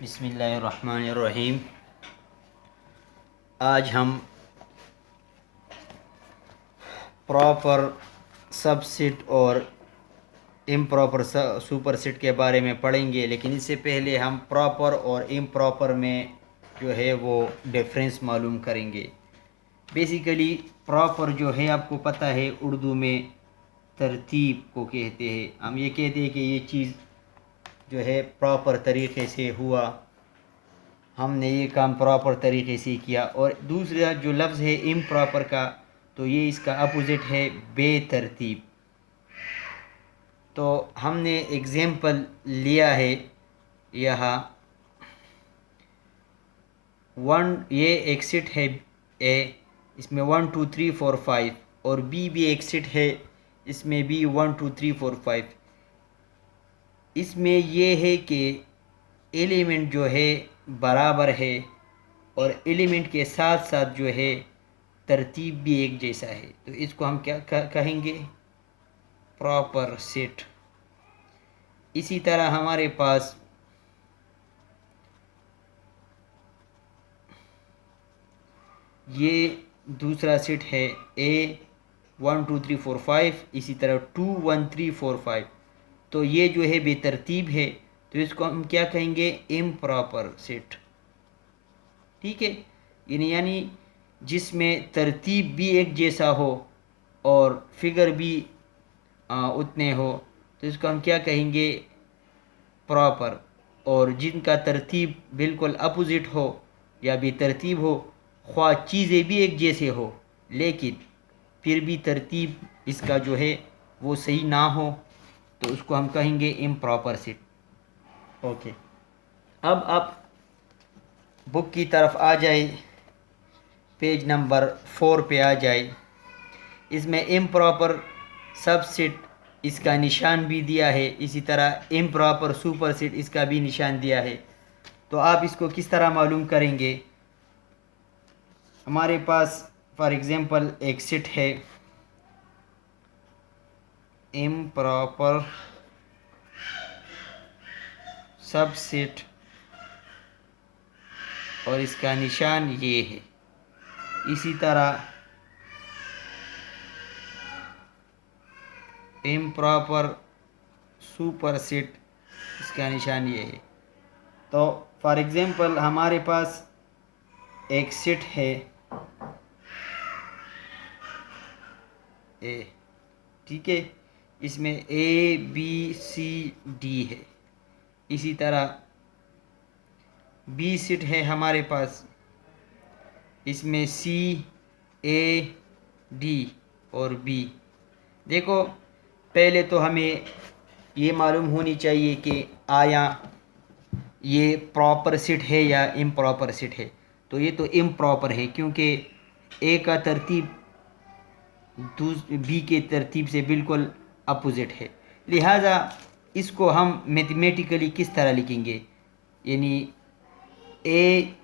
बिस्मिल्लाहिर्रहमानिर्रहीम। आज हम प्रॉपर सबसेट और इम्प्रॉपर सुपरसेट के बारे में पढ़ेंगे, लेकिन इससे पहले हम प्रॉपर और इम्प्रॉपर में जो है वो डिफरेंस मालूम करेंगे। बेसिकली प्रॉपर जो है आपको पता है उर्दू में तरतीब को कहते हैं। हम ये कहते हैं कि ये चीज़ जो है प्रॉपर तरीक़े से हुआ, हमने ये काम प्रॉपर तरीके से किया। और दूसरा जो लफ्ज़ है इम्प्रॉपर का, तो ये इसका अपोजिट है बेतरतीब। तो हमने एग्ज़ाम्पल लिया है यहाँ ये एक सेट है ए, इसमें 1 2 3 4 5, और बी भी एक सेट है, इसमें भी 1 2 3 4 5। इसमें ये है कि एलिमेंट जो है बराबर है और एलिमेंट के साथ साथ जो है तरतीब भी एक जैसा है, तो इसको हम क्या कहेंगे? Proper set. इसी तरह हमारे पास ये दूसरा सेट है ए 1 2 3 4 5, इसी तरह 2 1 3 4 5। तो ये जो है बेतरतीब है, तो इसको हम क्या कहेंगे? Improper set. ठीक है, यानी जिसमें तरतीब भी एक जैसा हो और फिगर भी उतने हो, तो इसको हम क्या कहेंगे? प्रॉपर। और जिनका तरतीब बिल्कुल अपोजिट हो या बेतरतीब हो, ख्वाह चीज़ें भी एक जैसे हो लेकिन फिर भी तरतीब इसका जो है वो सही ना हो, तो उसको हम कहेंगे इम्प्रॉपर सेट। ओके, अब आप बुक की तरफ आ जाए, पेज नंबर 4 पे आ जाए। इसमें इम्प्रॉपर सबसेट इसका निशान भी दिया है, इसी तरह इम्प्रॉपर सुपरसेट इसका भी निशान दिया है। तो आप इसको किस तरह मालूम करेंगे? हमारे पास फॉर एग्ज़ाम्पल एक सेट है इम्प्रॉपर सबसेट और इसका निशान ये है। इसी तरह इम्प्रॉपर सुपरसेट, इसका निशान ये है। तो फॉर एग्ज़ाम्पल हमारे पास एक सेट है ए, ठीक है, इसमें ए बी सी डी है। इसी तरह बी सेट है हमारे पास, इसमें सी ए डी और बी। देखो, पहले तो हमें ये मालूम होनी चाहिए कि आया ये प्रॉपर सेट है या इम्प्रॉपर सेट है। तो ये तो इम्प्रॉपर है, क्योंकि ए का तरतीब बी के तरतीब से बिल्कुल अपोजिट है। लिहाजा इसको हम मैथमेटिकली किस तरह लिखेंगे? यानी ए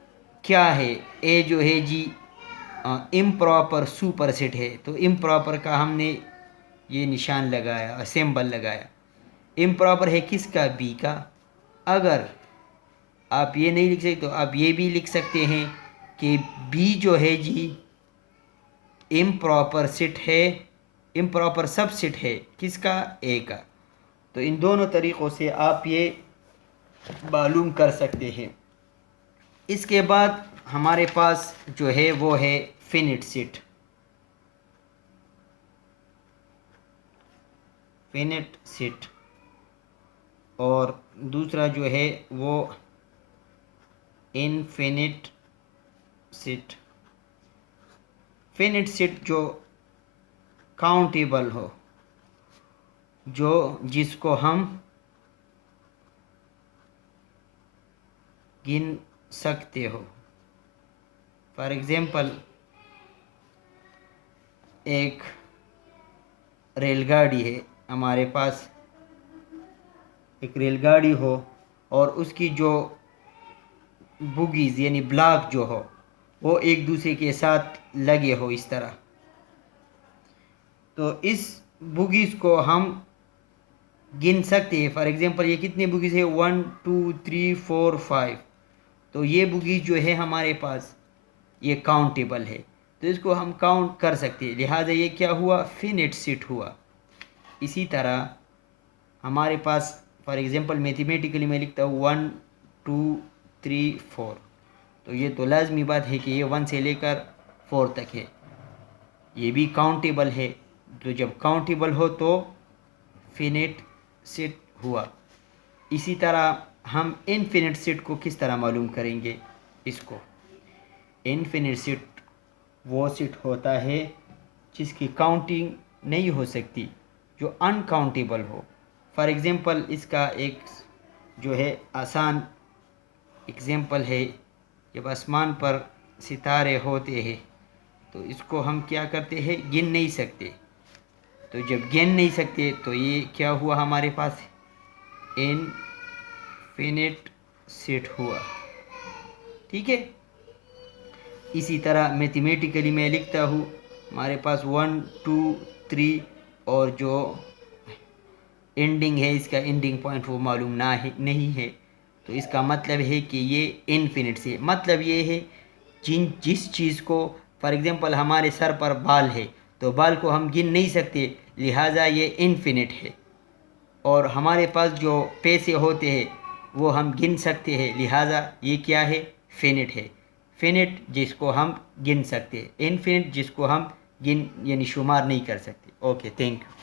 क्या है? ए जो है जी इम्प्रॉपर सुपरसेट है, तो इम्प्रॉपर का हमने ये निशान लगाया, सिंबल लगाया। इम्प्रॉपर है किसका? बी का। अगर आप ये नहीं लिख सकते तो आप ये भी लिख सकते हैं कि बी जो है जी इम्प्रॉपर सेट है, इम्प्रॉपर सबसेट है किसका? ए का। तो इन दोनों तरीक़ों से आप ये मालूम कर सकते हैं। इसके बाद हमारे पास जो है वो है फिनिट सेट। फिनिट सेट और दूसरा जो है वो इनफिनिट सेट। फिनिट सेट जो काउंटेबल हो, जो जिसको हम गिन सकते हो। फॉर एग्ज़ाम्पल एक रेलगाड़ी है हमारे पास, एक रेलगाड़ी हो और उसकी जो बुगीज़ यानी ब्लॉक जो हो वो एक दूसरे के साथ लगे हो इस तरह, तो इस बुगीज़ को हम गिन सकते हैं। फॉर एग्जांपल ये कितने बुकीज़ है, 1 2 3 4 5, तो ये बुकीज़ जो है हमारे पास ये काउंटेबल है, तो इसको हम काउंट कर सकते हैं, लिहाजा ये क्या हुआ, फिनिट सेट हुआ। इसी तरह हमारे पास फॉर एग्जांपल मैथमेटिकली मैं लिखता हूँ 1 2 3 4, तो ये तो लाजमी बात है कि ये 1 से लेकर 4 तक है, ये भी काउंटेबल है। तो जब काउंटेबल हो तो फिनिट सेट हुआ। इसी तरह हम इनफिनिट सेट को किस तरह मालूम करेंगे, इसको इनफिनिट सेट वो सेट होता है जिसकी काउंटिंग नहीं हो सकती, जो अनकाउंटेबल हो। फॉर एग्ज़ाम्पल इसका एक जो है आसान एग्ज़ाम्पल है, जब आसमान पर सितारे होते हैं तो इसको हम क्या करते हैं, गिन नहीं सकते। तो जब गिन नहीं सकते तो ये क्या हुआ, हमारे पास इनफिनिट सेट हुआ। ठीक है। इसी तरह मैथमेटिकली मैं लिखता हूँ, हमारे पास 1 2 3 और जो एंडिंग है, इसका एंडिंग पॉइंट वो मालूम ना है नहीं है, तो इसका मतलब है कि ये इनफिनिट से, मतलब ये है जिस चीज़ को, फॉर एग्जांपल हमारे सर पर बाल है तो बाल को हम गिन नहीं सकते, लिहाजा ये इनफिनिट है। और हमारे पास जो पैसे होते हैं वो हम गिन सकते हैं, लिहाजा ये क्या है, फिनिट है। फिनिट जिसको हम गिन सकते हैं, इनफिनिट जिसको हम गिन यानी शुमार नहीं कर सकते। Okay, thank you.